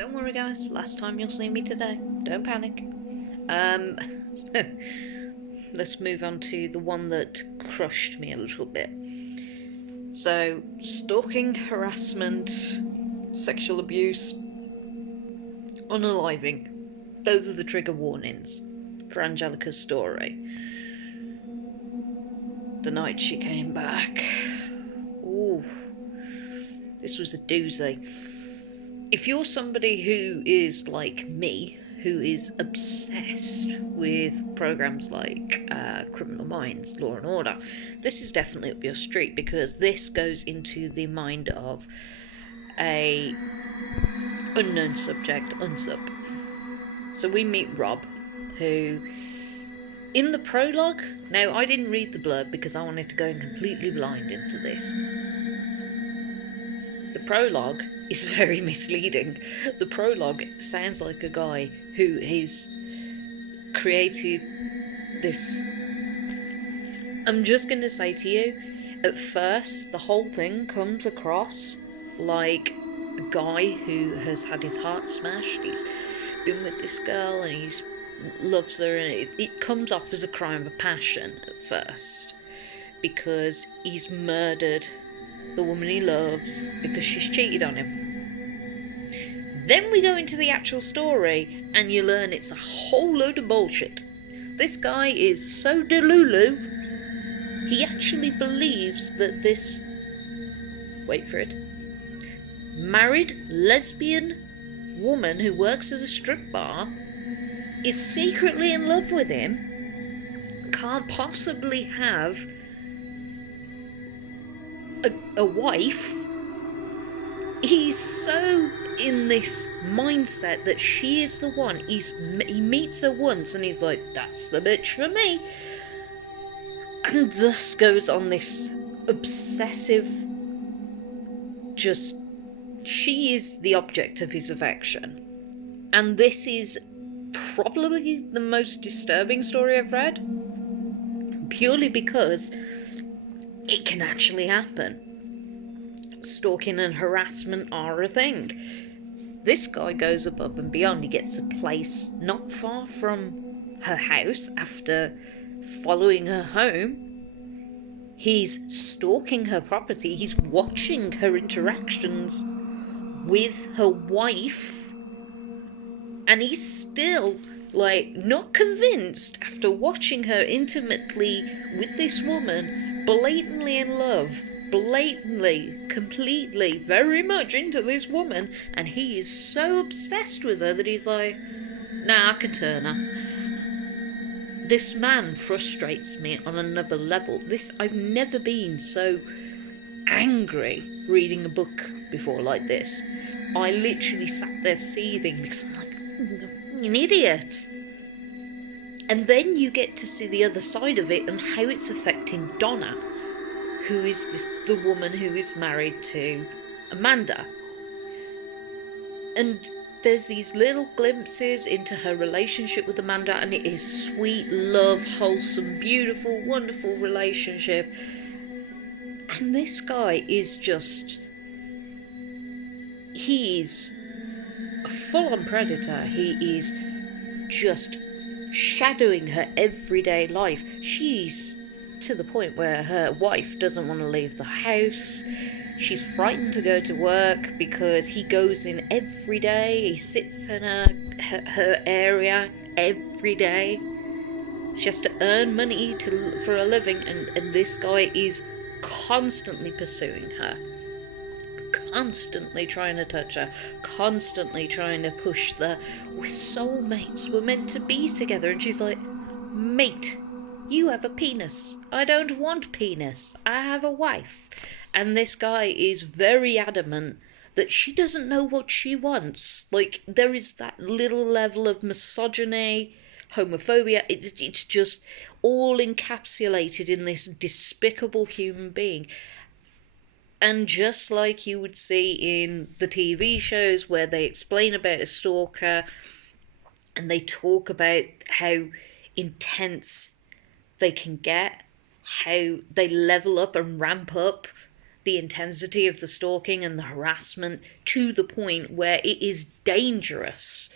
Don't worry, guys. Last time you'll see me today. Don't panic. Um, let's move on to the one that crushed me a little bit. So, stalking, harassment, sexual abuse, unaliving. Those are the trigger warnings for Angelica's story. The night she came back. Ooh, this was a doozy. If you're somebody who is like me, who is obsessed with programs like Criminal Minds, Law and Order, this is definitely up your street, because this goes into the mind of a unknown subject, unsub. So we meet Rob, who, in the prologue, now I didn't read the blurb because I wanted to go in completely blind into this. The prologue is very misleading. The prologue sounds like a guy who has created this. I'm just going to say to you, at first, the whole thing comes across like a guy who has had his heart smashed. He's been with this girl and he loves her, and it comes off as a crime of passion at first, because he's murdered the woman he loves because she's cheated on him. Then we go into the actual story and you learn it's a whole load of bullshit. This guy is so delulu, he actually believes that this, wait for it, married lesbian woman who works as a strip bar is secretly in love with him, can't possibly have a wife. He's so in this mindset that she is the one. He meets her once and he's like, that's the bitch for me. And thus goes on this obsessive, just, she is the object of his affection. And this is probably the most disturbing story I've read, purely because it can actually happen. Stalking and harassment are a thing. This guy goes above and beyond. He gets a place not far from her house after following her home. He's stalking her property. He's watching her interactions with her wife. And he's still, not convinced after watching her intimately with this woman, blatantly in love, blatantly, completely, very much into this woman, and he is so obsessed with her that he's like, nah, I can turn her. This man frustrates me on another level. I've never been so angry reading a book before like this. I literally sat there seething because I'm like, an idiot. And then you get to see the other side of it and how it's affecting Donna, who is the woman who is married to Amanda. And there's these little glimpses into her relationship with Amanda, and it is sweet, love, wholesome, beautiful, wonderful relationship. And this guy is just, he's a full-on predator. He is just shadowing her everyday life. She's to the point where her wife doesn't want to leave the house. She's frightened to go to work because he goes in every day. He sits in her area every day. She has to earn money for a living, and this guy is constantly pursuing her, constantly trying to touch her, constantly trying to push we're soulmates, we're meant to be together. And she's like, mate, you have a penis. I don't want penis. I have a wife. And this guy is very adamant that she doesn't know what she wants. There is that little level of misogyny, homophobia. It's just all encapsulated in this despicable human being. And just like you would see in the TV shows where they explain about a stalker and they talk about how intense they can get, how they level up and ramp up the intensity of the stalking and the harassment to the point where it is dangerous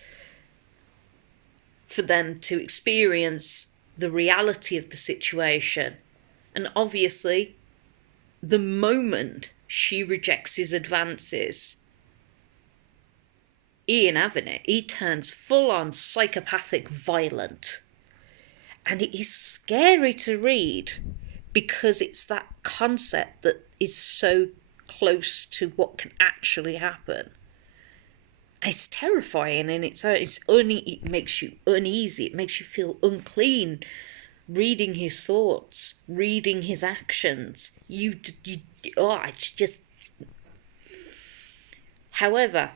for them to experience the reality of the situation. And obviously, the moment she rejects his advances, he ain't having it. He turns full-on psychopathic violent. And it is scary to read because it's that concept that is so close to what can actually happen. It's terrifying in its own. It makes you uneasy. It makes you feel unclean. Reading his thoughts, reading his actions. It's just. However,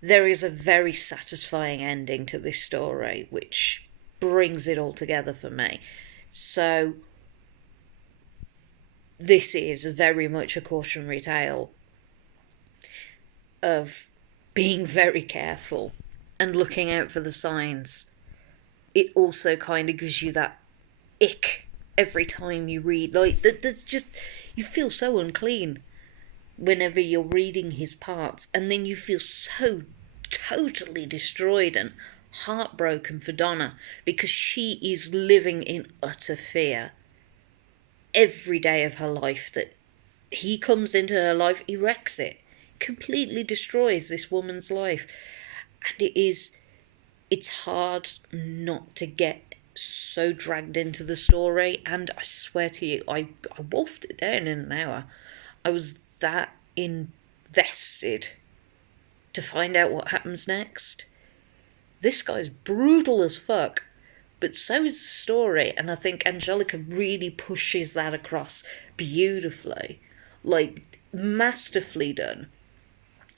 there is a very satisfying ending to this story, which brings it all together for me. So, this is very much a cautionary tale of being very careful and looking out for the signs. It also kind of gives you that ick every time you read. Like, there's just, you feel so unclean whenever you're reading his parts, and then you feel so totally destroyed and heartbroken for Donna because she is living in utter fear every day of her life. That he comes into her life, he wrecks it, completely destroys this woman's life. And it's hard not to get so dragged into the story. And I swear to you, I wolfed it down in an hour. I was that invested to find out what happens next. This guy's brutal as fuck, but so is the story, and I think Angelica really pushes that across beautifully. Like, masterfully done,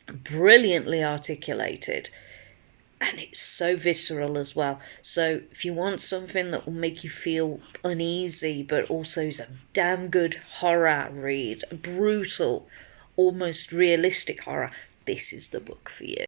brilliantly articulated, and it's so visceral as well. So if you want something that will make you feel uneasy, but also is a damn good horror read, brutal, almost realistic horror, this is the book for you.